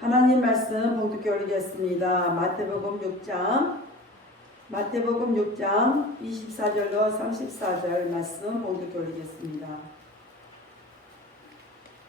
하나님 말씀 봉독해 올리겠습니다. 마태복음 6장 24절로 34절 말씀 봉독해 올리겠습니다.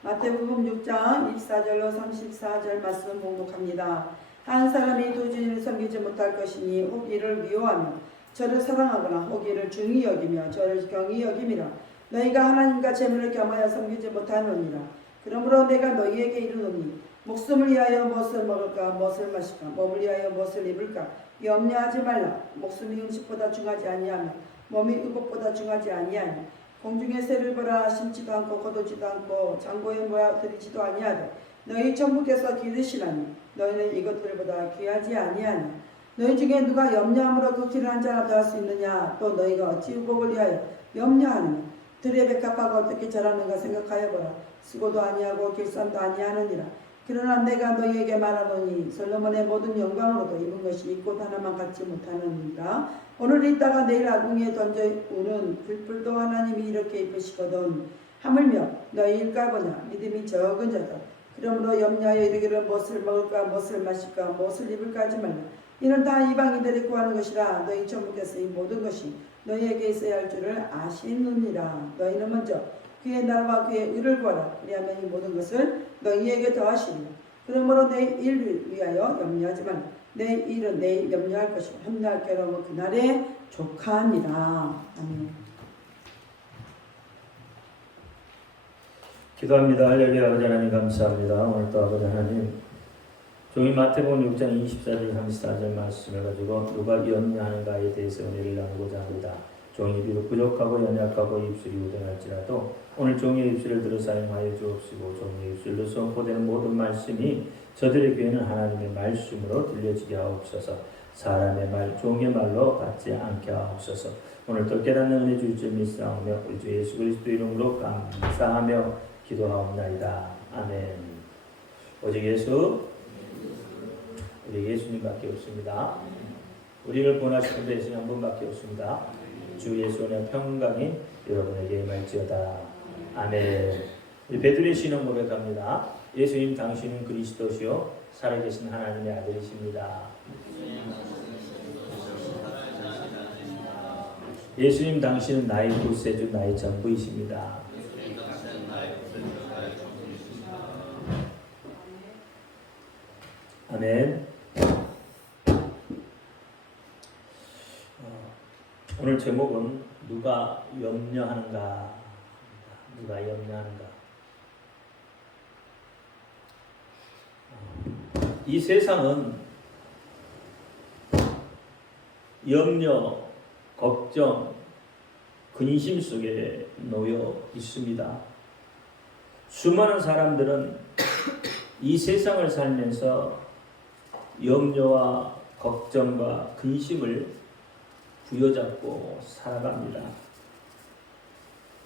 마태복음 6장 24절로 34절 말씀 봉독합니다. 한 사람이 두 주인을 섬기지 못할 것이니 혹 이를 미워하며 저를 사랑하거나 혹 이를 중히 여기며 저를 경히 여김이라. 너희가 하나님과 재물을 겸하여 섬기지 못하느니라. 그러므로 내가 너희에게 이르노니 목숨을 위하여 무엇을 먹을까 무엇을 마실까 몸을 위하여 무엇을 입을까 염려하지 말라. 목숨이 음식보다 중하지 아니하며 몸이 의복보다 중하지 아니하니 공중의 새를 보라. 심지도 않고 거두지도 않고 창고에 모아 들이지도 아니하되 너희 천부께서 기르시나니 너희는 이것들보다 귀하지 아니하니 너희 중에 누가 염려함으로 도티를 한 잔 더할 수 있느냐. 또 너희가 어찌 의복을 위하여 염려하느냐. 들의 백합화가 어떻게 자라는가 생각하여 보라. 수고도 아니하고 길쌈도 아니하느니라. 그러나 내가 너희에게 말하노니 솔로몬의 모든 영광으로도 입은 것이 이 꽃 하나만 갖지 못하느니라. 오늘 있다가 내일 아궁이에 던져오는 불풀도 하나님이 이렇게 입으시거든. 하물며 너희 일까보냐 믿음이 적은 자다. 그러므로 염려하여 이르기를 무엇을 먹을까 무엇을 마실까 무엇을 입을까 하지 말라. 이는 다 이방인들이 구하는 것이라. 너희 천부께서 이 모든 것이 너희에게 있어야 할 줄을 아시느니라. 너희는 먼저 그의 나라와 그의 의를 구하라. 그리하면 이 모든 것을 너희에게 더하시리라. 그러므로 내 일을 위하여 염려하지 말라. 내 일은 내일 염려할 것이고 염려할 게로는 그날에 족하니라. 아멘. 기도합니다. 할렐루야. 아버지 하나님 감사합니다. 오늘도 아버지 하나님 종이 마태복음 6장 24절 34절 말씀을 가지고 누가 염려하는가에 대해서 은혜를 나누고자 합니다. 종이 비록 부족하고 연약하고 입술이 우동할지라도 오늘 종이의 입술을 들어 사용하여 주옵시고 종이의 입술로 선포되는 모든 말씀이 저들의 귀에는 하나님의 말씀으로 들려지게 하옵소서. 사람의 말, 종의 말로 받지 않게 하옵소서. 오늘도 깨닫는 은혜 주실 줄 믿사오며 우리 주 예수 그리스도 이름으로 감사하며 기도하옵나이다. 아멘. 오직 예수, 우리 예수님밖에 없습니다. 우리를 구원하시는 예수님 한 분밖에 없습니다. 주 예수의 평강이 여러분에게 임할지어다. 아멘. 베드로의 신앙 고백합니다. 예수님 당신은 그리스도시요 살아계신 하나님의 아들이십니다. 예수님 당신은 나의 구세주 나의 전부이십니다. 아멘. 오늘 제목은 누가 염려하는가? 누가 염려하는가? 이 세상은 염려, 걱정, 근심 속에 놓여 있습니다. 수많은 사람들은 이 세상을 살면서 염려와 걱정과 근심을 부여잡고 살아갑니다.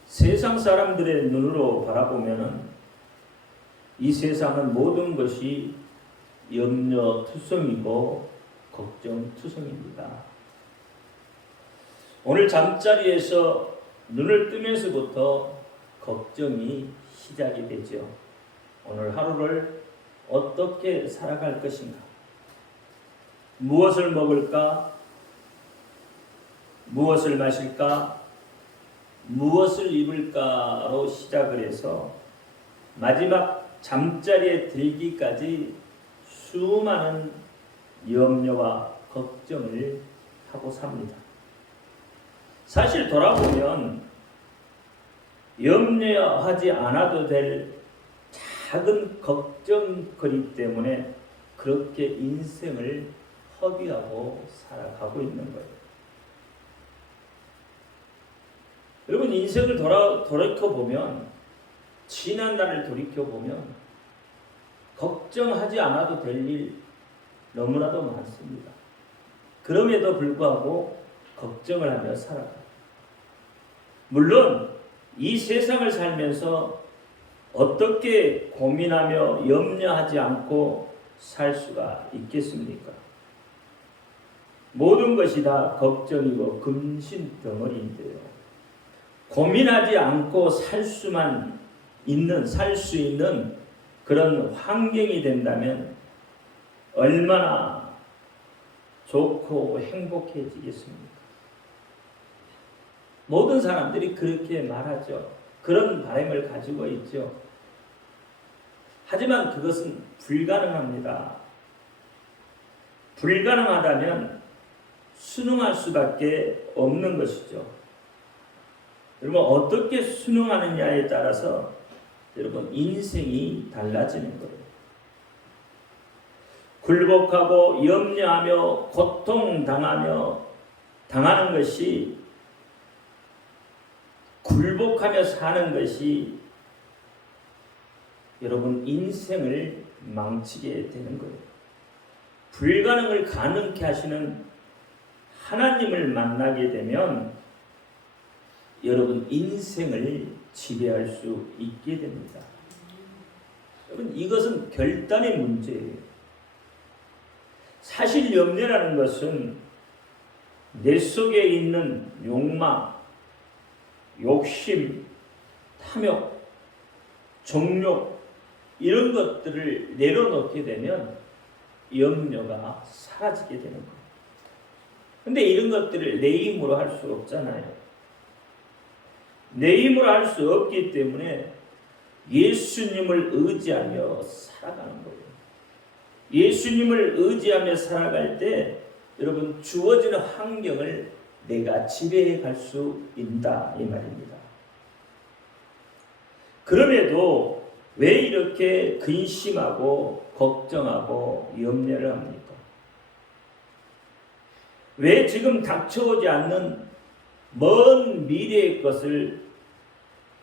세상 사람들의 눈으로 바라보면 이 세상은 모든 것이 염려투성이고 걱정투성입니다. 오늘 잠자리에서 눈을 뜨면서부터 걱정이 시작이 되죠. 오늘 하루를 어떻게 살아갈 것인가? 무엇을 먹을까? 무엇을 마실까? 무엇을 입을까로 시작을 해서 마지막 잠자리에 들기까지 수많은 염려와 걱정을 하고 삽니다. 사실 돌아보면 염려하지 않아도 될 작은 걱정거리 때문에 그렇게 인생을 허비하고 살아가고 있는 거예요. 여러분 인생을 돌이켜보면 지난 날을 돌이켜보면 걱정하지 않아도 될 일 너무나도 많습니다. 그럼에도 불구하고 걱정을 하며 살아가요. 물론 이 세상을 살면서 어떻게 고민하며 염려하지 않고 살 수가 있겠습니까? 모든 것이 다 걱정이고 근심 덩어리인데요. 고민하지 않고 살 수 있는 그런 환경이 된다면 얼마나 좋고 행복해지겠습니까? 모든 사람들이 그렇게 말하죠. 그런 바람을 가지고 있죠. 하지만 그것은 불가능합니다. 불가능하다면 순응할 수밖에 없는 것이죠. 여러분, 어떻게 순응하느냐에 따라서 여러분 인생이 달라지는 거예요. 굴복하고 염려하며 고통당하며 당하는 것이, 굴복하며 사는 것이 여러분 인생을 망치게 되는 거예요. 불가능을 가능케 하시는 하나님을 만나게 되면 여러분 인생을 지배할 수 있게 됩니다. 여러분, 이것은 결단의 문제예요. 사실 염려라는 것은 내 속에 있는 욕망, 욕심, 탐욕, 정욕, 이런 것들을 내려놓게 되면 염려가 사라지게 되는 거예요. 근데 이런 것들을 내 힘으로 할 수 없잖아요. 내 힘으로 할 수 없기 때문에 예수님을 의지하며 살아가는 거예요. 예수님을 의지하며 살아갈 때 여러분 주어지는 환경을 내가 지배해 갈 수 있다, 이 말입니다. 그럼에도 왜 이렇게 근심하고 걱정하고 염려를 합니까? 왜 지금 닥쳐오지 않는 먼 미래의 것을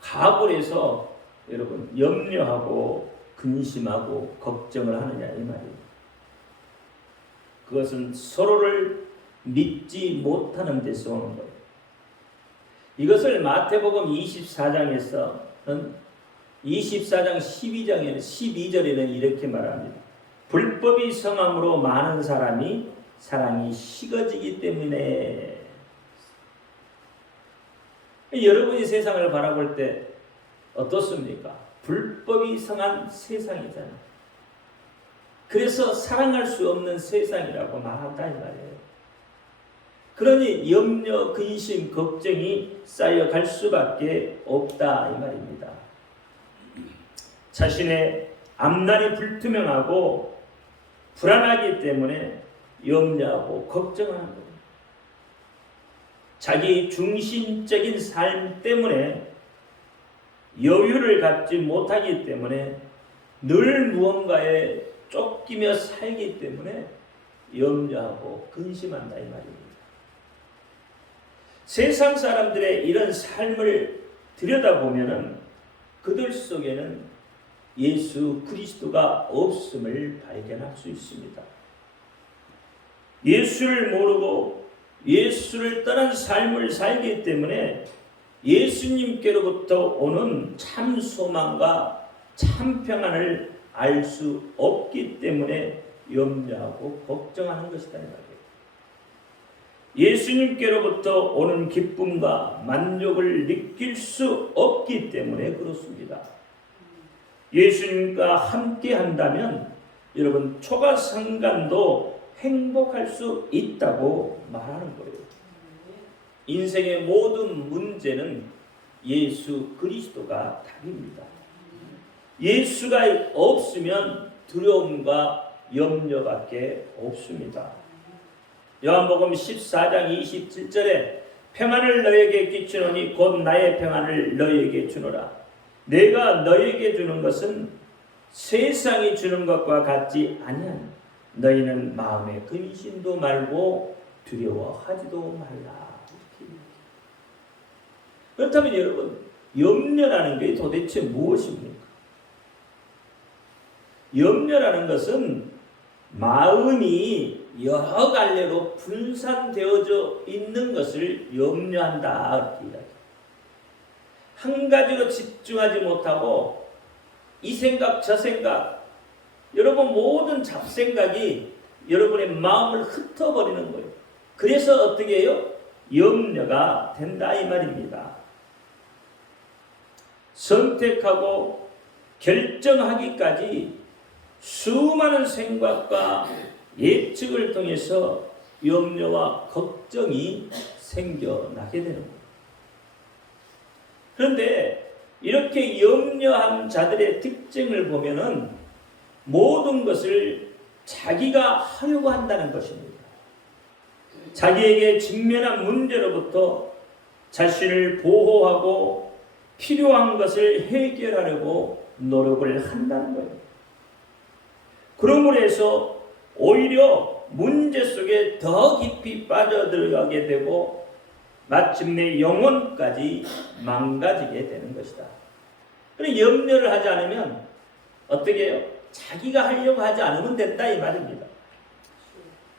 각오를 해서 여러분 염려하고 근심하고 걱정을 하느냐, 이 말이에요. 그것은 서로를 믿지 못하는 데서 오는 거예요. 이것을 마태복음 24장에서는 24장 12절에는 이렇게 말합니다. 불법이 성함으로 많은 사랑이 식어지기 때문에. 여러분이 세상을 바라볼 때 어떻습니까? 불법이 성한 세상이잖아요. 그래서 사랑할 수 없는 세상이라고 말한다, 이 말이에요. 그러니 염려, 근심, 걱정이 쌓여갈 수밖에 없다, 이 말입니다. 자신의 앞날이 불투명하고 불안하기 때문에 염려하고 걱정하는 거예요. 자기 중심적인 삶 때문에 여유를 갖지 못하기 때문에 늘 무언가에 쫓기며 살기 때문에 염려하고 근심한다, 이 말입니다. 세상 사람들의 이런 삶을 들여다보면 그들 속에는 예수 그리스도가 없음을 발견할 수 있습니다. 예수를 모르고 예수를 떠난 삶을 살기 때문에 예수님께로부터 오는 참 소망과 참 평안을 알 수 없기 때문에 염려하고 걱정하는 것이다, 이 말이에요. 예수님께로부터 오는 기쁨과 만족을 느낄 수 없기 때문에 그렇습니다. 예수님과 함께 한다면 여러분 초가상간도 행복할 수 있다고 말하는 거예요. 인생의 모든 문제는 예수 그리스도가 답입니다. 예수가 없으면 두려움과 염려밖에 없습니다. 요한복음 14장 27절에 평안을 너에게 끼치노니 곧 나의 평안을 너에게 주노라. 내가 너에게 주는 것은 세상이 주는 것과 같지 아니하니 너희는 마음에 근심도 말고 두려워하지도 말라. 그렇다면 여러분, 염려라는 게 도대체 무엇입니까? 염려라는 것은 마음이 여러 갈래로 분산되어져 있는 것을 염려한다. 한 가지로 집중하지 못하고 이 생각 저 생각, 여러분 모든 잡생각이 여러분의 마음을 흩어버리는 거예요. 그래서 어떻게 해요? 염려가 된다, 이 말입니다. 선택하고 결정하기까지 수많은 생각과 예측을 통해서 염려와 걱정이 생겨나게 되는 거예요. 그런데 이렇게 염려한 자들의 특징을 보면은 모든 것을 자기가 하려고 한다는 것입니다. 자기에게 직면한 문제로부터 자신을 보호하고 필요한 것을 해결하려고 노력을 한다는 거예요. 그러므로 해서 오히려 문제 속에 더 깊이 빠져들어가게 되고 마침내 영혼까지 망가지게 되는 것이다. 그럼 염려를 하지 않으면 어떻게 해요? 자기가 하려고 하지 않으면 된다 이 말입니다.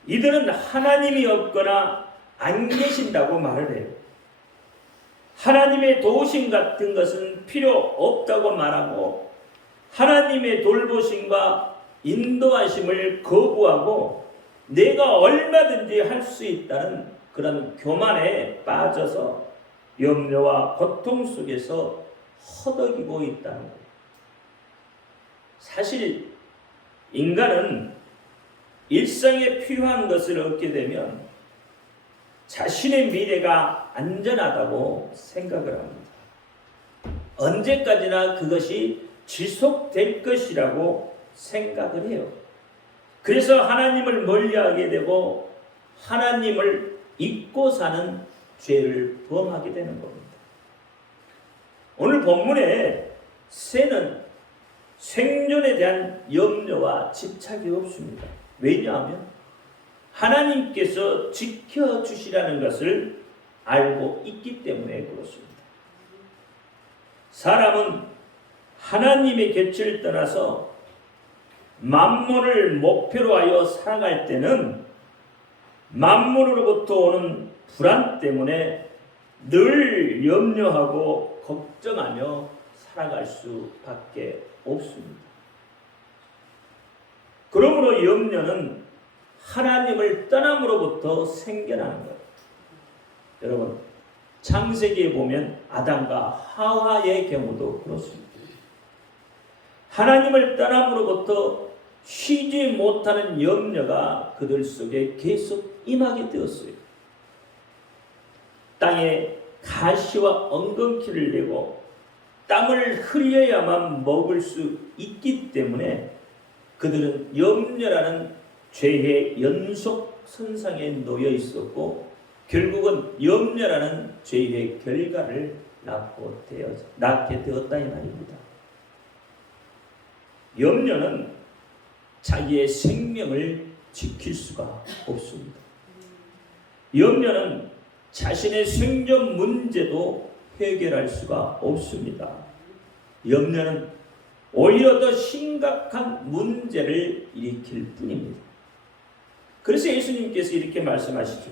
이들은 하나님이 없거나 안 계신다고 말을 해요. 하나님의 도우심 같은 것은 필요 없다고 말하고 하나님의 돌보심과 인도하심을 거부하고 내가 얼마든지 할 수 있다는 그런 교만에 빠져서 염려와 고통 속에서 허덕이고 있다는 거예요. 사실 인간은 일상에 필요한 것을 얻게 되면 자신의 미래가 안전하다고 생각을 합니다. 언제까지나 그것이 지속될 것이라고 생각을 해요. 그래서 하나님을 멀리하게 되고 하나님을 잊고 사는 죄를 범하게 되는 겁니다. 오늘 본문에 새는 생존에 대한 염려와 집착이 없습니다. 왜냐하면 하나님께서 지켜주시라는 것을 알고 있기 때문에 그렇습니다. 사람은 하나님의 곁을 떠나서 만몬을 목표로 하여 살아갈 때는 만몬으로부터 오는 불안 때문에 늘 염려하고 걱정하며 살아갈 수밖에 없습니다. 그러므로 염려는 하나님을 떠남으로부터 생겨나는 거예요. 여러분, 창세기에 보면 아담과 하와의 경우도 그렇습니다. 하나님을 떠남으로부터 쉬지 못하는 염려가 그들 속에 계속 임하게 되었어요. 땅에 가시와 엉겅퀴를 내고 땀을 흘려야만 먹을 수 있기 때문에 그들은 염려라는 죄의 연속 선상에 놓여 있었고 결국은 염려라는 죄의 결과를 낳게 되었다 이 말입니다. 염려는 자기의 생명을 지킬 수가 없습니다. 염려는 자신의 생존 문제도 해결할 수가 없습니다. 염려는 오히려 더 심각한 문제를 일으킬 뿐입니다. 그래서 예수님께서 이렇게 말씀하시죠.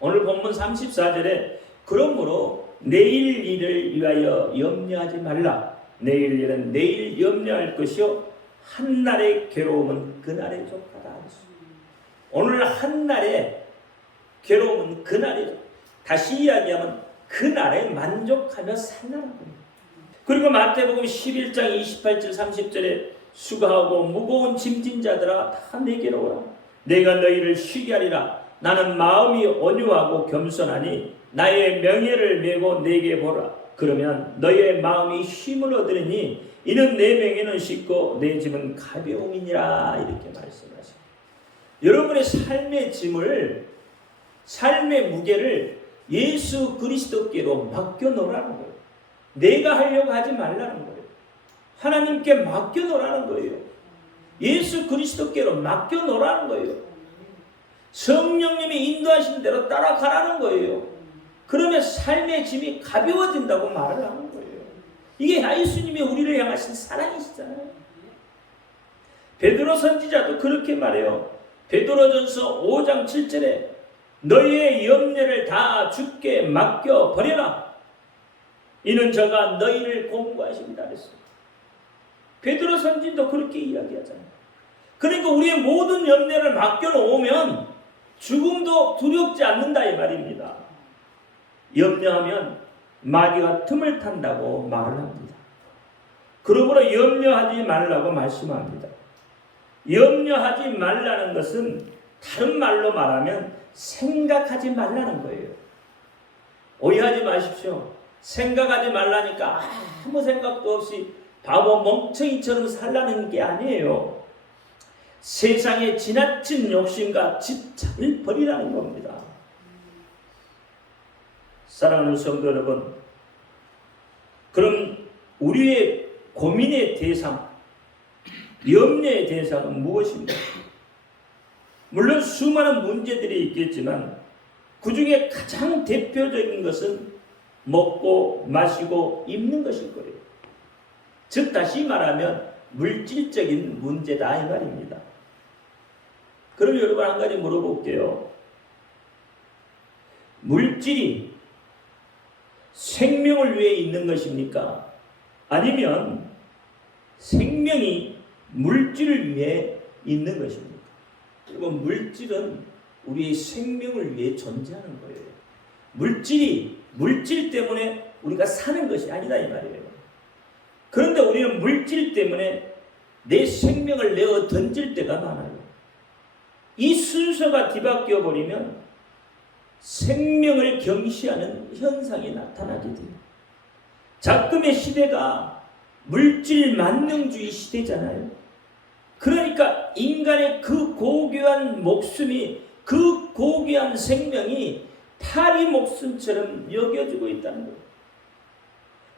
오늘 본문 34절에 그러므로 내일 일을 위하여 염려하지 말라. 내일 일은 내일 염려할 것이요 한날의 괴로움은 그날의 족하다. 오늘 한날의 괴로움은 그날의 족. 다시 이야기하면 그날에 만족하며 살라는 겁니다. 그리고 마태복음 11장 28절 30절에 수고하고 무거운 짐진 자들아 다 내게로 오라. 내가 너희를 쉬게 하리라. 나는 마음이 온유하고 겸손하니 나의 명예를 메고 내게 보라. 그러면 너희의 마음이 쉼을 얻으리니 이는 내 명예는 쉽고 내 짐은 가벼움이니라. 이렇게 말씀하십니다. 여러분의 삶의 짐을 삶의 무게를 예수 그리스도께로 맡겨놓으라는 거예요. 내가 하려고 하지 말라는 거예요. 하나님께 맡겨놓으라는 거예요. 예수 그리스도께로 맡겨놓으라는 거예요. 성령님이 인도하신 대로 따라가라는 거예요. 그러면 삶의 짐이 가벼워진다고 말을 하는 거예요. 이게 예수님이 우리를 향하신 사랑이시잖아요. 베드로 선지자도 그렇게 말해요. 베드로전서 5장 7절에 너희의 염려를 다 주께 맡겨버려라. 이는 저가 너희를 공부하십니다. 그랬어요. 베드로 선지도 그렇게 이야기하잖아요. 그러니까 우리의 모든 염려를 맡겨놓으면 죽음도 두렵지 않는다 이 말입니다. 염려하면 마귀가 틈을 탄다고 말을 합니다. 그러므로 염려하지 말라고 말씀합니다. 염려하지 말라는 것은 다른 말로 말하면 생각하지 말라는 거예요. 오해하지 마십시오. 생각하지 말라니까 아무 생각도 없이 바보 멍청이처럼 살라는 게 아니에요. 세상의 지나친 욕심과 집착을 버리라는 겁니다. 사랑하는 성도 여러분, 그럼 우리의 고민의 대상, 염려의 대상은 무엇입니까? 물론 수많은 문제들이 있겠지만 그 중에 가장 대표적인 것은 먹고 마시고 입는 것일 거예요. 즉 다시 말하면 물질적인 문제다 이 말입니다. 그럼 여러분 한 가지 물어볼게요. 물질이 생명을 위해 있는 것입니까? 아니면 생명이 물질을 위해 있는 것입니까? 여러분, 물질은 우리의 생명을 위해 존재하는 거예요. 물질 때문에 우리가 사는 것이 아니다 이 말이에요. 그런데 우리는 물질 때문에 내 생명을 내어 던질 때가 많아요. 이 순서가 뒤바뀌어 버리면 생명을 경시하는 현상이 나타나게 돼요. 작금의 시대가 물질 만능주의 시대잖아요. 그러니까 인간의 그 고귀한 목숨이, 그 고귀한 생명이 파리 목숨처럼 여겨지고 있다는 거예요.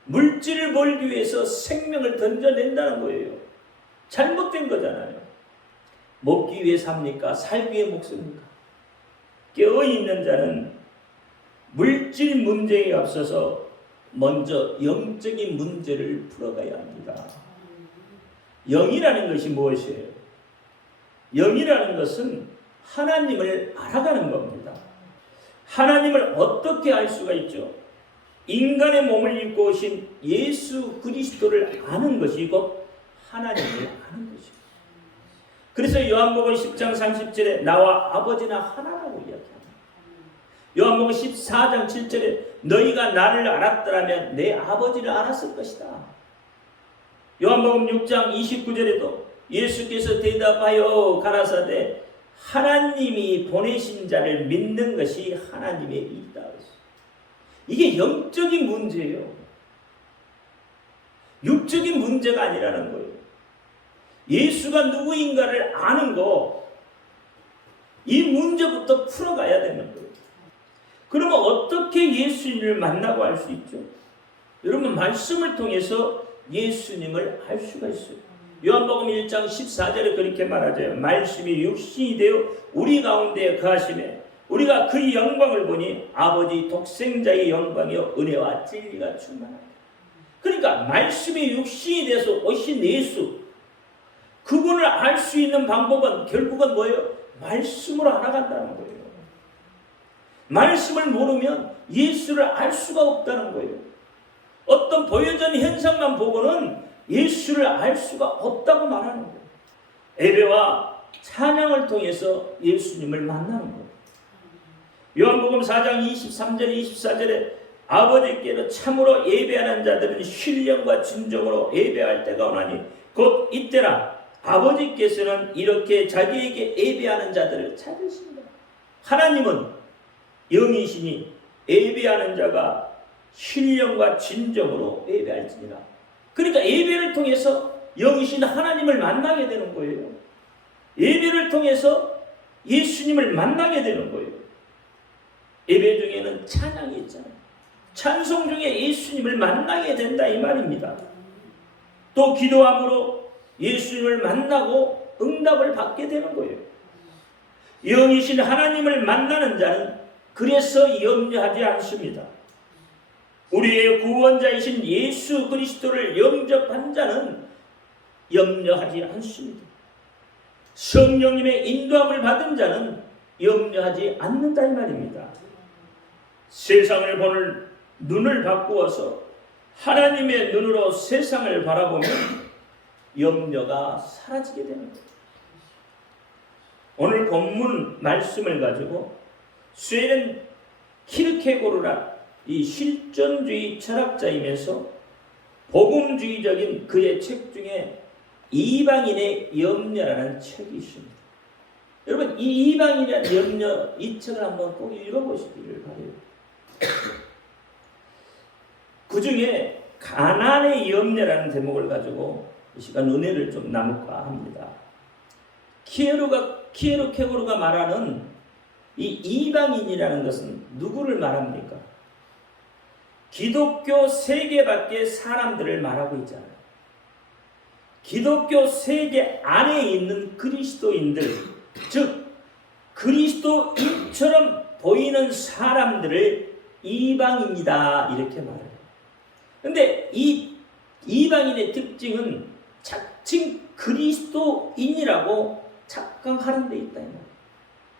물질을 벌기 위해서 생명을 던져낸다는 거예요. 잘못된 거잖아요. 먹기 위해 삽니까? 살기 위해 목숨입니까? 깨어있는 자는 물질 문제에 앞서서 먼저 영적인 문제를 풀어가야 합니다. 영이라는 것이 무엇이에요? 영이라는 것은 하나님을 알아가는 겁니다. 하나님을 어떻게 알 수가 있죠? 인간의 몸을 입고 오신 예수 그리스도를 아는 것이고 하나님을 아는 것이고. 그래서 요한복음 10장 30절에 나와 아버지나 하나라고 이야기합니다. 요한복음 14장 7절에 너희가 나를 알았더라면 내 아버지를 알았을 것이다. 요한복음 6장 29절에도 예수께서 대답하여 가라사대 하나님이 보내신 자를 믿는 것이 하나님의 일이다. 이게 영적인 문제예요. 육적인 문제가 아니라는 거예요. 예수가 누구인가를 아는 거, 이 문제부터 풀어가야 되는 거예요. 그러면 어떻게 예수님을 만나고 알 수 있죠? 여러분, 말씀을 통해서 예수님을 알 수가 있어요. 요한복음 1장 14절에 그렇게 말하죠. 말씀이 육신이 되어 우리 가운데 거하시매 우리가 그 영광을 보니 아버지 독생자의 영광이요 은혜와 진리가 충만하다. 그러니까 말씀이 육신이 돼서 오신 예수, 그분을 알 수 있는 방법은 결국은 뭐예요? 말씀으로 알아간다는 거예요. 말씀을 모르면 예수를 알 수가 없다는 거예요. 어떤 보여진 현상만 보고는 예수를 알 수가 없다고 말하는 거예요. 예배와 찬양을 통해서 예수님을 만나는 거예요. 요한복음 4장 23절 24절에 아버지께로 참으로 예배하는 자들은 신령과 진정으로 예배할 때가 오나니 곧 이때라. 아버지께서는 이렇게 자기에게 예배하는 자들을 찾으신다. 하나님은 영이시니 예배하는 자가 신령과 진정으로 예배할지니라. 그러니까 예배를 통해서 영이신 하나님을 만나게 되는 거예요. 예배를 통해서 예수님을 만나게 되는 거예요. 예배 중에는 찬양이 있잖아요. 찬송 중에 예수님을 만나게 된다 이 말입니다. 또 기도함으로 예수님을 만나고 응답을 받게 되는 거예요. 영이신 하나님을 만나는 자는 그래서 염려하지 않습니다. 우리의 구원자이신 예수 그리스도를 영접한 자는 염려하지 않습니다. 성령님의 인도함을 받은 자는 염려하지 않는다 이 말입니다. 세상을 보는 눈을 바꾸어서 하나님의 눈으로 세상을 바라보면 염려가 사라지게 되는 거예요. 오늘 본문 말씀을 가지고 스웨덴 키르케고르라 이 실존주의 철학자이면서 복음주의적인 그의 책 중에 이방인의 염려라는 책이 있습니다. 여러분 이 이방인의 염려 이 책을 한번 꼭 읽어보시기를 바라요. 그 중에 가난의 염려라는 제목을 가지고 이 시간 은혜를 좀 나눌까 합니다. 키에로 케고르가 말하는 이 이방인이라는 것은 누구를 말합니까? 기독교 세계 밖의 사람들을 말하고 있잖아요. 기독교 세계 안에 있는 그리스도인들, 즉 그리스도인처럼 보이는 사람들을 이방인이다 이렇게 말해요. 근데 이 이방인의 특징은 자칭 그리스도인이라고 착각하는 데 있다.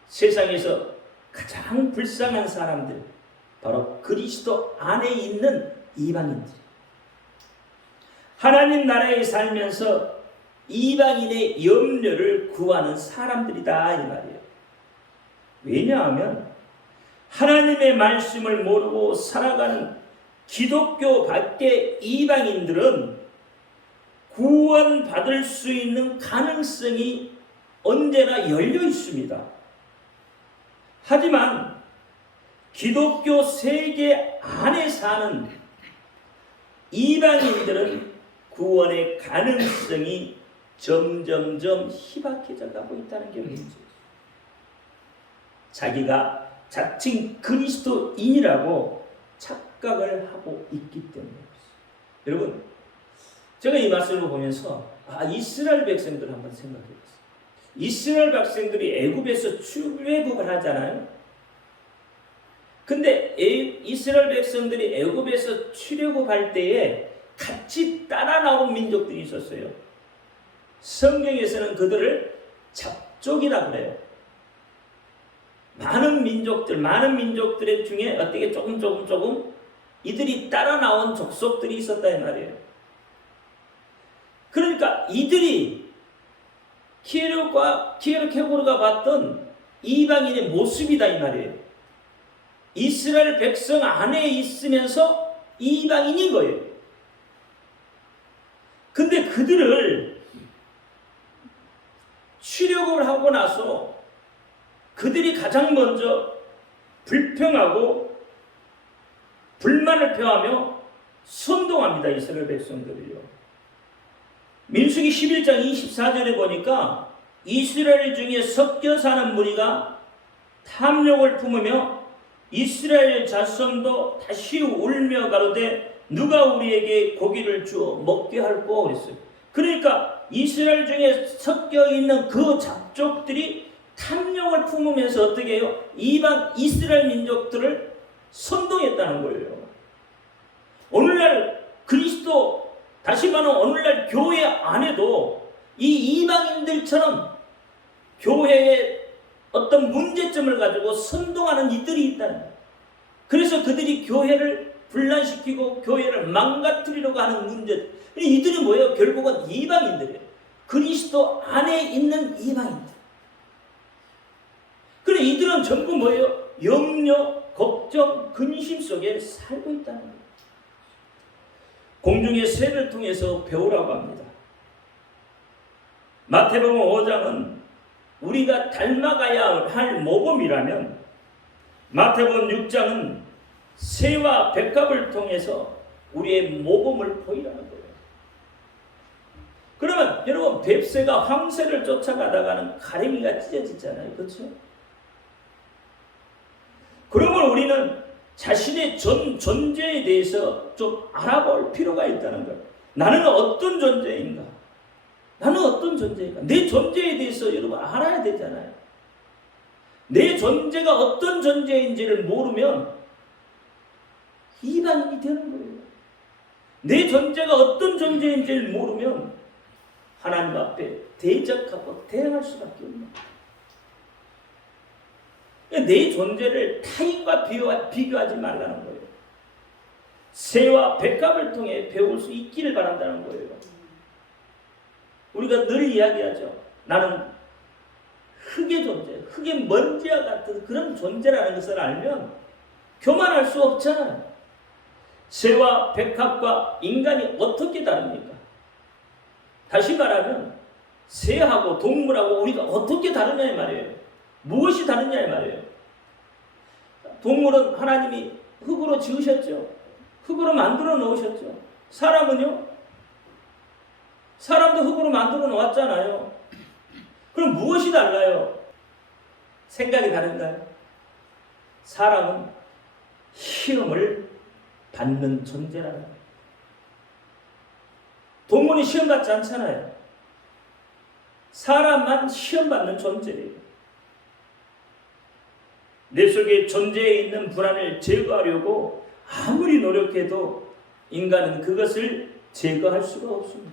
세상에서 가장 불쌍한 사람들, 바로 그리스도 안에 있는 이방인들. 하나님 나라에 살면서 이방인의 염려를 구하는 사람들이다 이 말이에요. 왜냐하면 하나님의 말씀을 모르고 살아가는 기독교 밖의 이방인들은 구원받을 수 있는 가능성이 언제나 열려 있습니다. 하지만 기독교 세계 안에 사는 이방인들은 구원의 가능성이 점점점 희박해져 가고 있다는 게 문제예요. 자기가 자칭 그리스도인이라고 착각을 하고 있기 때문입니다. 여러분, 제가 이 말씀을 보면서 이스라엘 백성들 한번 생각해 보세요. 이스라엘 백성들이 애굽에서 출애굽을 하잖아요. 근데 이스라엘 백성들이 애굽에서 출애굽할 때에 같이 따라 나온 민족들이 있었어요. 성경에서는 그들을 잡족이라고 그래요. 많은 민족들의 중에 어떻게 조금 이들이 따라 나온 족속들이 있었다 이 말이에요. 그러니까 이들이 키에르케고르가 봤던 이방인의 모습이다 이 말이에요. 이스라엘 백성 안에 있으면서 이방인인 거예요. 근데 그들을 출애굽을 하고 나서 그들이 가장 먼저 불평하고 불만을 표하며 선동합니다. 이스라엘 백성들이요. 민수기 11장 24절에 보니까 이스라엘 중에 섞여 사는 무리가 탐욕을 품으며 이스라엘 자손도 다시 울며 가로되 누가 우리에게 고기를 주어 먹게 할꼬 그랬어요. 그러니까 이스라엘 중에 섞여 있는 그 잡족들이 탐욕을 품으면서 어떻게 해요? 이방 이스라엘 민족들을 선동했다는 거예요. 오늘날 그리스도, 다시 말하면 오늘날 교회 안에도 이 이방인들처럼 교회의 어떤 문제점을 가지고 선동하는 이들이 있다는 거예요. 그래서 그들이 교회를 분란시키고 교회를 망가뜨리려고 하는 문제. 이들이 뭐예요? 결국은 이방인들이에요. 그리스도 안에 있는 이방인들. 그래 이들은 전부 뭐예요? 염려, 걱정, 근심 속에 살고 있다는 거예요. 공중의 새를 통해서 배우라고 합니다. 마태복음 5장은 우리가 닮아가야 할 모범이라면 마태복음 6장은 새와 백합을 통해서 우리의 모범을 보이라는 거예요. 그러면 여러분 뱁새가 황새를 쫓아가다가는 가랭이가 찢어지잖아요. 그렇죠? 그러면 우리는 자신의 존재에 대해서 좀 알아볼 필요가 있다는 거예요. 나는 어떤 존재인가? 나는 어떤 존재인가? 내 존재에 대해서 여러분 알아야 되잖아요. 내 존재가 어떤 존재인지를 모르면 이방인이 되는 거예요. 내 존재가 어떤 존재인지를 모르면 하나님 앞에 대적하고 대항할 수밖에 없는 거예요. 내 존재를 타인과 비교하지 말라는 거예요. 새와 백합을 통해 배울 수 있기를 바란다는 거예요. 우리가 늘 이야기하죠. 나는 흙의 존재, 흙의 먼지와 같은 그런 존재라는 것을 알면 교만할 수 없잖아요. 새와 백합과 인간이 어떻게 다릅니까? 다시 말하면 새하고 동물하고 우리가 어떻게 다르냐 이 말이에요. 무엇이 다르냐 이 말이에요. 동물은 하나님이 흙으로 지으셨죠. 흙으로 만들어 놓으셨죠. 사람은요? 사람도 흙으로 만들어 놓았잖아요. 그럼 무엇이 달라요? 생각이 다른가요? 사람은 시험을 받는 존재라는 거예요. 동물이 시험 받지 않잖아요. 사람만 시험 받는 존재예요. 내 속에 존재해 있는 불안을 제거하려고 아무리 노력해도 인간은 그것을 제거할 수가 없습니다.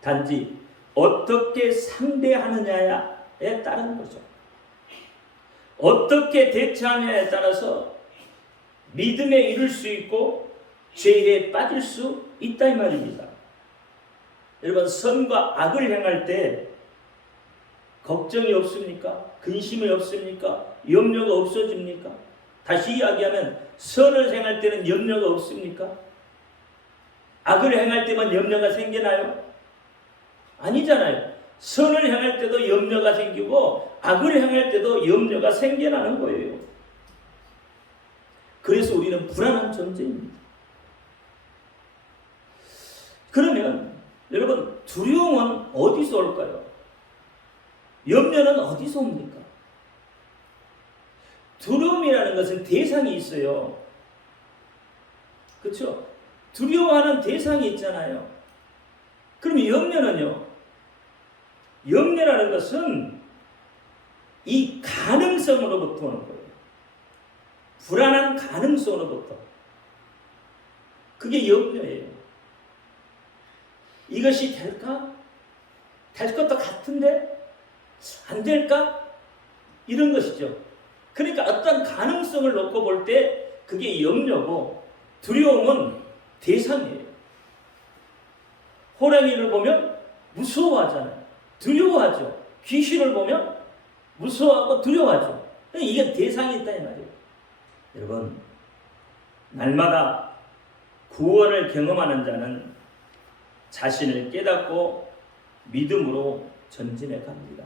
단지 어떻게 상대하느냐에 따른 거죠. 어떻게 대처하느냐에 따라서 믿음에 이를 수 있고 죄에 빠질 수 있다 이 말입니다. 여러분, 선과 악을 행할 때 걱정이 없습니까? 근심이 없습니까? 염려가 없어집니까? 다시 이야기하면 선을 행할 때는 염려가 없습니까? 악을 행할 때만 염려가 생기나요? 아니잖아요. 선을 행할 때도 염려가 생기고 악을 행할 때도 염려가 생겨나는 거예요. 그래서 우리는 불안한 존재입니다. 그러면 여러분, 두려움은 어디서 올까요? 염려는 어디서 옵니까? 두려움이라는 것은 대상이 있어요. 그렇죠? 두려워하는 대상이 있잖아요. 그럼 염려는요? 염려라는 것은 이 가능성으로부터 오는 거예요. 불안한 가능성으로부터. 그게 염려예요. 이것이 될까? 될 것도 같은데? 안 될까? 이런 것이죠. 그러니까 어떤 가능성을 놓고 볼 때 그게 염려고, 두려움은 대상이에요. 호랑이를 보면 무서워하잖아요. 두려워하죠. 귀신을 보면 무서워하고 두려워하죠. 이게 대상이 있다 이 말이에요. 여러분, 날마다 구원을 경험하는 자는 자신을 깨닫고 믿음으로 전진해 갑니다.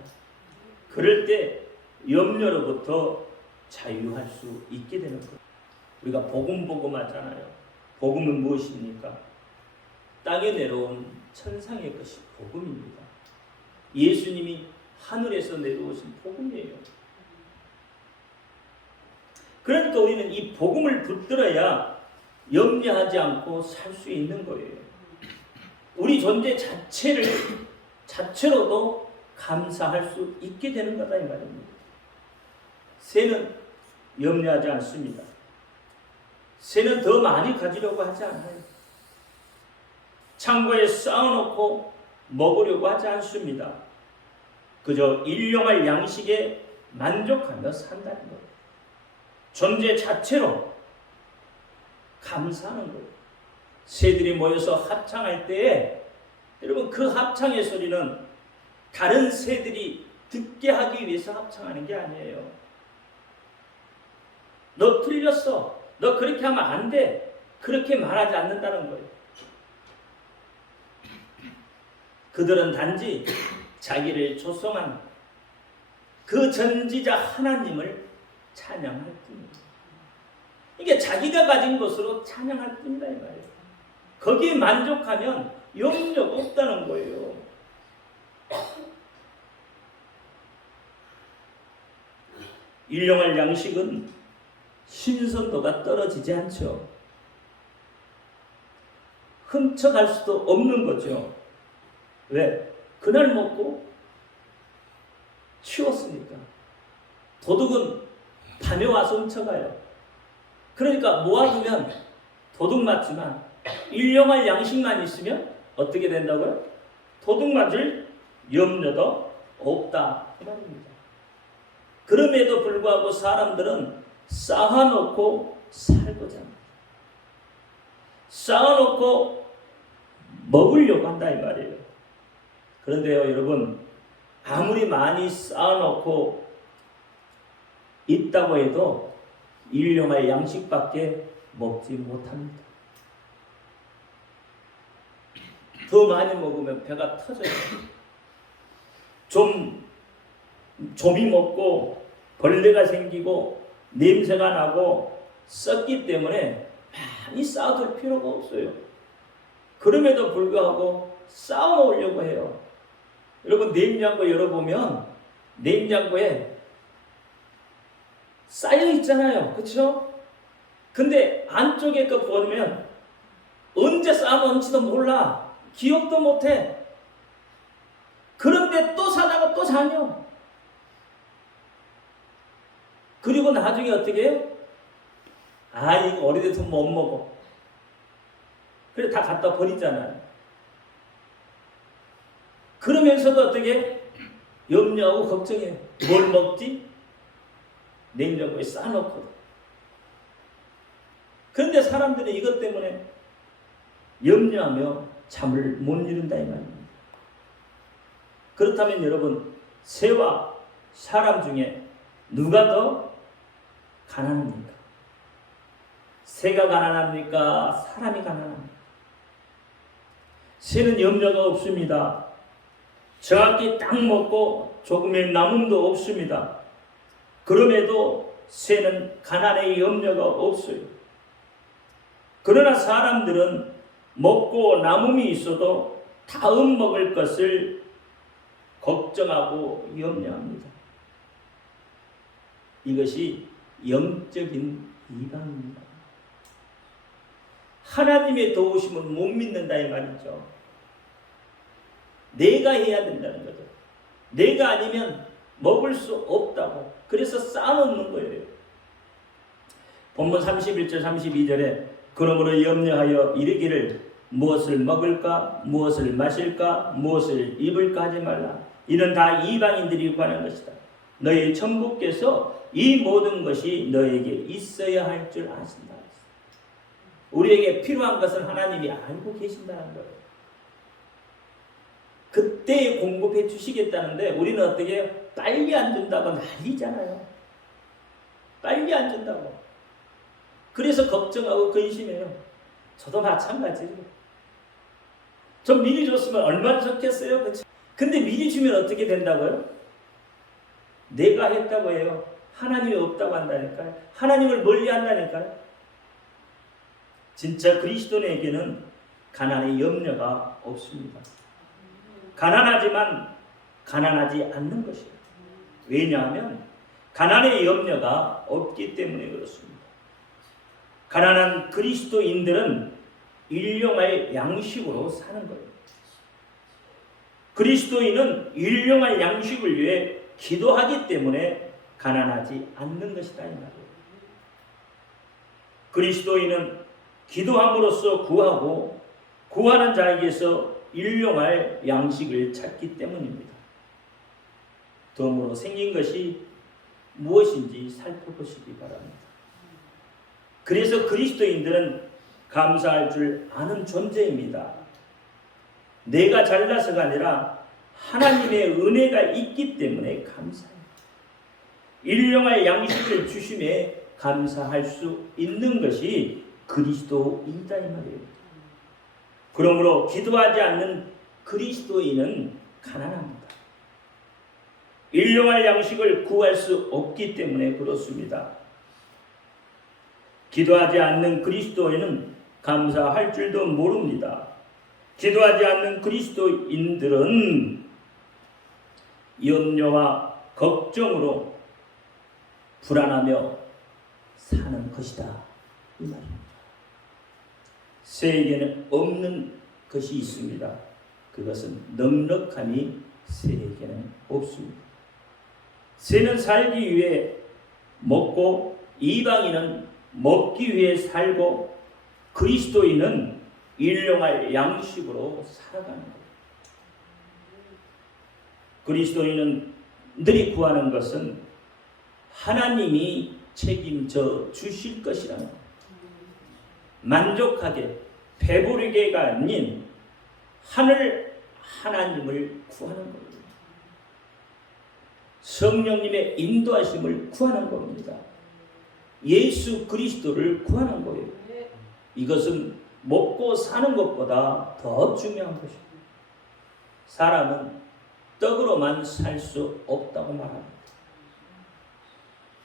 그럴 때 염려로부터 자유할 수 있게 되는 거예요. 우리가 복음 하잖아요. 복음은 무엇입니까? 땅에 내려온 천상의 것이 복음입니다. 예수님이 하늘에서 내려오신 복음이에요. 그러니까 우리는 이 복음을 붙들어야 염려하지 않고 살 수 있는 거예요. 우리 존재 자체로도 감사할 수 있게 되는 거다 이 말입니다. 새는 염려하지 않습니다. 새는 더 많이 가지려고 하지 않아요. 창고에 쌓아놓고 먹으려고 하지 않습니다. 그저 일용할 양식에 만족하며 산다는 거예요. 존재 자체로 감사하는 거예요. 새들이 모여서 합창할 때에 여러분, 그 합창의 소리는 다른 새들이 듣게 하기 위해서 합창하는 게 아니에요. 너 틀렸어. 너 그렇게 하면 안 돼. 그렇게 말하지 않는다는 거예요. 그들은 단지 자기를 조성한 그 전지자 하나님을 찬양할 뿐입니다. 이게 자기가 가진 것으로 찬양할 뿐이다 이 말이에요. 거기에 만족하면 염려가 없다는 거예요. 일용할 양식은 신선도가 떨어지지 않죠. 훔쳐갈 수도 없는 거죠. 왜? 그날 먹고 치웠으니까. 도둑은 밤에 와서 훔쳐가요. 그러니까 모아두면 도둑 맞지만 일용할 양식만 있으면 어떻게 된다고요? 도둑 맞을 염려도 없다 그 말입니다. 그럼에도 불구하고 사람들은 쌓아놓고 살고자 합니다. 쌓아놓고 먹으려고 한다 이 말이에요. 그런데요 여러분, 아무리 많이 쌓아놓고 있다고 해도 일용할 양식밖에 먹지 못합니다. 더 많이 먹으면 배가 터져요. 좀이 먹고 벌레가 생기고 냄새가 나고 썩기 때문에 많이 쌓아둘 필요가 없어요. 그럼에도 불구하고 쌓아 놓으려고 해요. 여러분 냉장고 열어보면 냉장고에 쌓여 있잖아요. 그렇죠? 근데 안쪽에 거 보면 언제 쌓아놓은지도 몰라. 기억도 못해. 그런데 또 사다가 또 사뇨. 그리고 나중에 어떻게 해요? 아, 이거 오래돼서 못 먹어. 그래 다 갖다 버리잖아요. 그러면서도 어떻게 염려하고 걱정해. 뭘 먹지? 냉장고에 싸놓거든. 그런데 사람들은 이것 때문에 염려하며 잠을 못 이룬다 이 말입니다. 그렇다면 여러분, 새와 사람 중에 누가 더 가난합니까? 새가 가난합니까? 사람이 가난합니까? 새는 염려가 없습니다. 정확히 딱 먹고 조금의 남음도 없습니다. 그럼에도 새는 가난의 염려가 없어요. 그러나 사람들은 먹고 남음이 있어도 다음 먹을 것을 걱정하고 염려합니다. 이것이 영적인 이방입니다. 하나님의 도우심을 못 믿는다 이 말이죠. 내가 해야 된다는 거죠. 내가 아니면 먹을 수 없다고. 그래서 쌓아놓는 거예요. 본문 31절 32절에 그러므로 염려하여 이르기를 무엇을 먹을까 무엇을 마실까 무엇을 입을까 하지 말라. 이는 다 이방인들이 구하는 것이다. 너희 천부께서 이 모든 것이 너에게 있어야 할 줄 아신다. 우리에게 필요한 것을 하나님이 알고 계신다는 거예요. 그때 공급해 주시겠다는데 우리는 어떻게 해요? 빨리 안 준다고 난리잖아요. 빨리 안 준다고. 그래서 걱정하고 근심해요. 저도 마찬가지예요. 좀 미리 줬으면 얼마나 좋겠어요. 그치? 근데 미리 주면 어떻게 된다고요? 내가 했다고 해요. 하나님이 없다고 한다니까요. 하나님을 멀리 한다니까요. 진짜 그리스도인에게는 가난의 염려가 없습니다. 가난하지만 가난하지 않는 것이에요. 왜냐하면 가난의 염려가 없기 때문에 그렇습니다. 가난한 그리스도인들은 일용할 양식으로 사는 거예요. 그리스도인은 일용할 양식을 위해 기도하기 때문에 가난하지 않는 것이다 이 말이에요. 그리스도인은 기도함으로써 구하고 구하는 자에게서 일용할 양식을 찾기 때문입니다. 덤으로 생긴 것이 무엇인지 살펴보시기 바랍니다. 그래서 그리스도인들은 감사할 줄 아는 존재입니다. 내가 잘나서가 아니라 하나님의 은혜가 있기 때문에 감사합니다. 일용할 양식을 주심에 감사할 수 있는 것이 그리스도이다 이 말이에요. 그러므로 기도하지 않는 그리스도인은 가난합니다. 일용할 양식을 구할 수 없기 때문에 그렇습니다. 기도하지 않는 그리스도인은 감사할 줄도 모릅니다. 기도하지 않는 그리스도인들은 염려와 걱정으로 불안하며 사는 것이다 이 말입니다. 새에게는 없는 것이 있습니다. 그것은 넉넉함이 새에게는 없습니다. 새는 살기 위해 먹고 이방인은 먹기 위해 살고 그리스도인은 일용할 양식으로 살아가는 거예요. 그리스도인은 늘 구하는 것은 하나님이 책임져 주실 것이라는 거예요. 만족하게 배부르게가 아닌 하늘 하나님을 구하는 겁니다. 성령님의 인도하심을 구하는 겁니다. 예수 그리스도를 구하는 거예요. 이것은 먹고 사는 것보다 더 중요한 것입니다. 사람은 떡으로만 살 수 없다고 말합니다.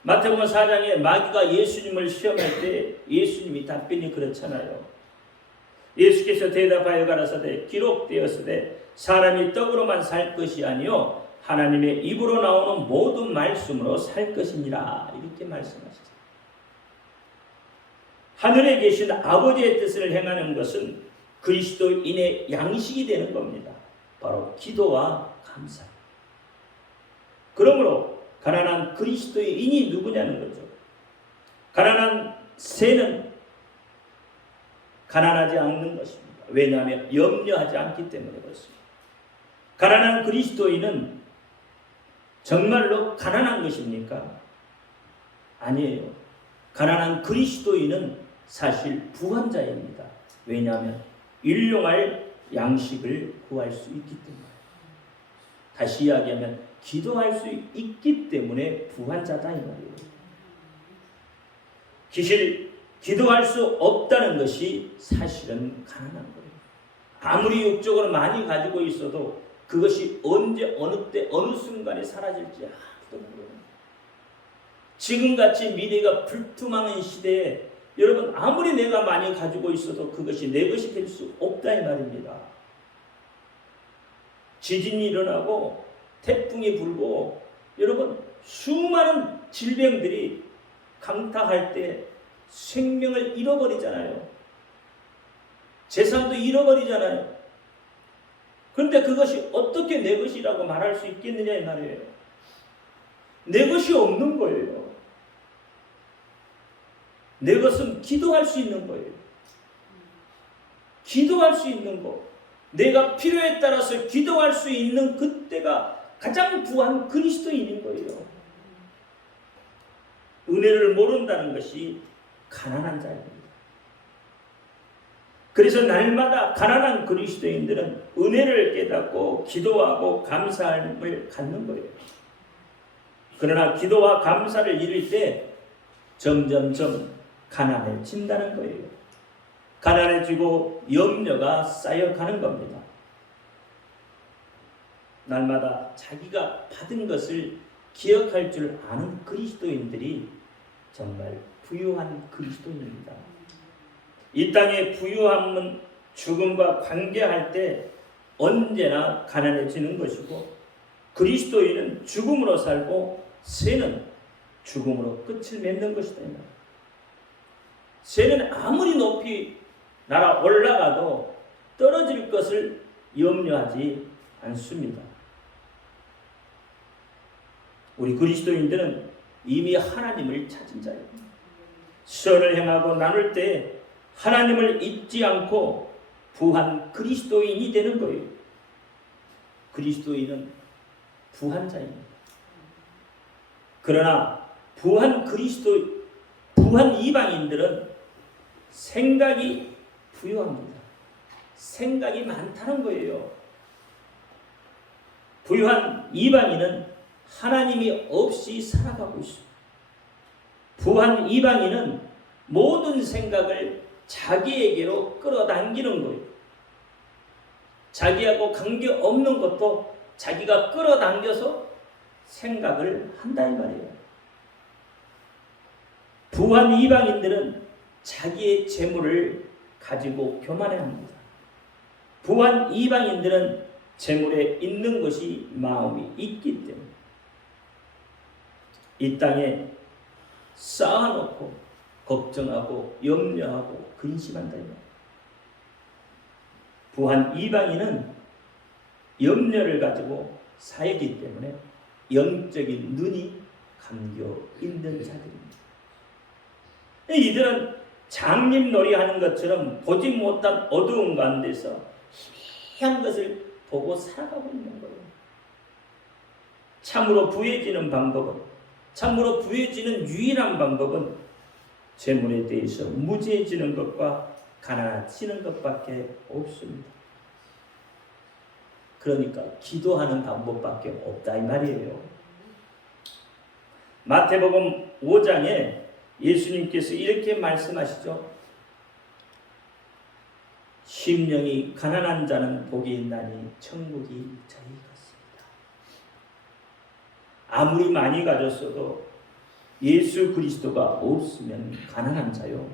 마태복음 4장에 마귀가 예수님을 시험할 때 예수님이 답변이 그렇잖아요. 예수께서 대답하여 가라사대 기록되었으되 사람이 떡으로만 살 것이 아니요 하나님의 입으로 나오는 모든 말씀으로 살 것이니라 이렇게 말씀하시죠. 하늘에 계신 아버지의 뜻을 행하는 것은 그리스도인의 양식이 되는 겁니다. 바로 기도와 감사. 그러므로 가난한 그리스도인이 누구냐는 거죠. 가난한 새는 가난하지 않는 것입니다. 왜냐하면 염려하지 않기 때문에 그렇습니다. 가난한 그리스도인은 정말로 가난한 것입니까? 아니에요. 가난한 그리스도인은 사실 부한자입니다. 왜냐하면 일용할 양식을 구할 수 있기 때문에. 다시 이야기하면 기도할 수 있기 때문에 부한자다 이 말이에요. 기도할 수 없다는 것이 사실은 가난한 거예요. 아무리 육적으로 많이 가지고 있어도 그것이 언제 어느 때 어느 순간에 사라질지 아무도 모르는 거예요. 지금같이 미래가 불투명한 시대에 여러분 아무리 내가 많이 가지고 있어도 그것이 내 것이 될 수 없다 이 말입니다. 지진이 일어나고 태풍이 불고 여러분 수많은 질병들이 강타할 때 생명을 잃어버리잖아요. 재산도 잃어버리잖아요. 그런데 그것이 어떻게 내 것이라고 말할 수 있겠느냐 이 말이에요. 내 것이 없는 거예요. 내 것은 기도할 수 있는 거예요. 기도할 수 있는 거. 내가 필요에 따라서 기도할 수 있는 그때가 가장 부한 그리스도인인 거예요. 은혜를 모른다는 것이 가난한 자입니다. 그래서 날마다 가난한 그리스도인들은 은혜를 깨닫고 기도하고 감사함을 갖는 거예요. 그러나 기도와 감사를 잃을 때 점점점 가난해진다는 거예요. 가난해지고 염려가 쌓여가는 겁니다. 날마다 자기가 받은 것을 기억할 줄 아는 그리스도인들이 정말 부유한 그리스도인입니다. 이 땅의 부유함은 죽음과 관계할 때 언제나 가난해지는 것이고 그리스도인은 죽음으로 살고 새는 죽음으로 끝을 맺는 것이다. 새는 아무리 높이 날아 올라가도 떨어질 것을 염려하지 않습니다. 우리 그리스도인들은 이미 하나님을 찾은 자입니다. 선을 행하고 나눌 때 하나님을 잊지 않고 부한 그리스도인이 되는 거예요. 그리스도인은 부한 자입니다. 그러나 부한 이방인들은 생각이 부유합니다. 생각이 많다는 거예요. 부유한 이방인은 하나님이 없이 살아가고 있습니다. 부한 이방인은 모든 생각을 자기에게로 끌어당기는 거예요. 자기하고 관계없는 것도 자기가 끌어당겨서 생각을 한다 이 말이에요. 부한 이방인들은 자기의 재물을 가지고 교만해합니다. 부한 이방인들은 재물에 있는 것이 마음이 있기 때문에 이 땅에 쌓아놓고 걱정하고 염려하고 근심한다. 부한 이방인은 염려를 가지고 살기 때문에 영적인 눈이 감겨 있는 자들입니다. 이들은 장님놀이 하는 것처럼 보지 못한 어두운 가운데서 희미한 것을 보고 살아가고 있는 거예요. 참으로 부해지는 유일한 방법은 재물에 대해서 무지해지는 것과 가난해지는 것밖에 없습니다. 그러니까 기도하는 방법밖에 없다 이 말이에요. 마태복음 5장에 예수님께서 이렇게 말씀하시죠. 심령이 가난한 자는 복이 있나니 천국이 저희 같습니다. 아무리 많이 가졌어도 예수 그리스도가 없으면 가난한 자요.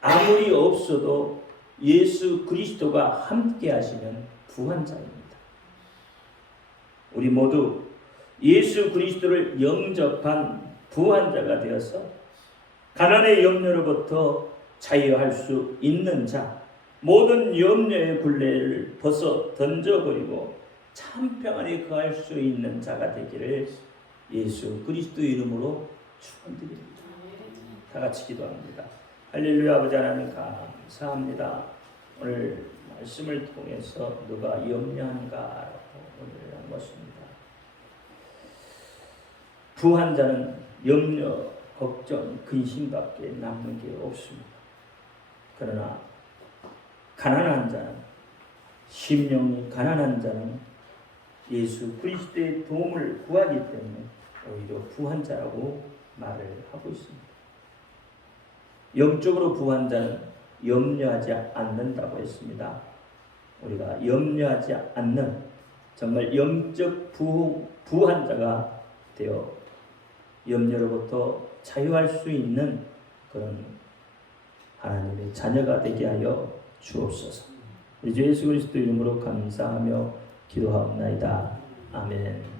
아무리 없어도 예수 그리스도가 함께 하시면 부한 자입니다. 우리 모두 예수 그리스도를 영접한 부한 자가 되어서 가난의 염려로부터 자유할 수 있는 자, 모든 염려의 굴레를 벗어 던져버리고 참 평안에 거할 수 있는 자가 되기를 예수 그리스도 이름으로 축원드립니다. 다 같이 기도합니다. 할렐루야. 아버지 하나님 감사합니다. 오늘 말씀을 통해서 누가 염려한가라고 오늘 한 것입니다. 부한 자는 염려, 걱정, 근심밖에 남는 게 없습니다. 그러나 가난한 자는, 심령이 가난한 자는 예수 그리스도의 도움을 구하기 때문에 오히려 부한 자라고 말을 하고 있습니다. 영적으로 부한 자는 염려하지 않는다고 했습니다. 우리가 염려하지 않는 정말 영적 부한 자가 되어 염려로부터 자유할 수 있는 그런 하나님의 자녀가 되게 하여 주옵소서. 우리 주 예수 그리스도 이름으로 감사하며 기도하옵나이다. 아멘.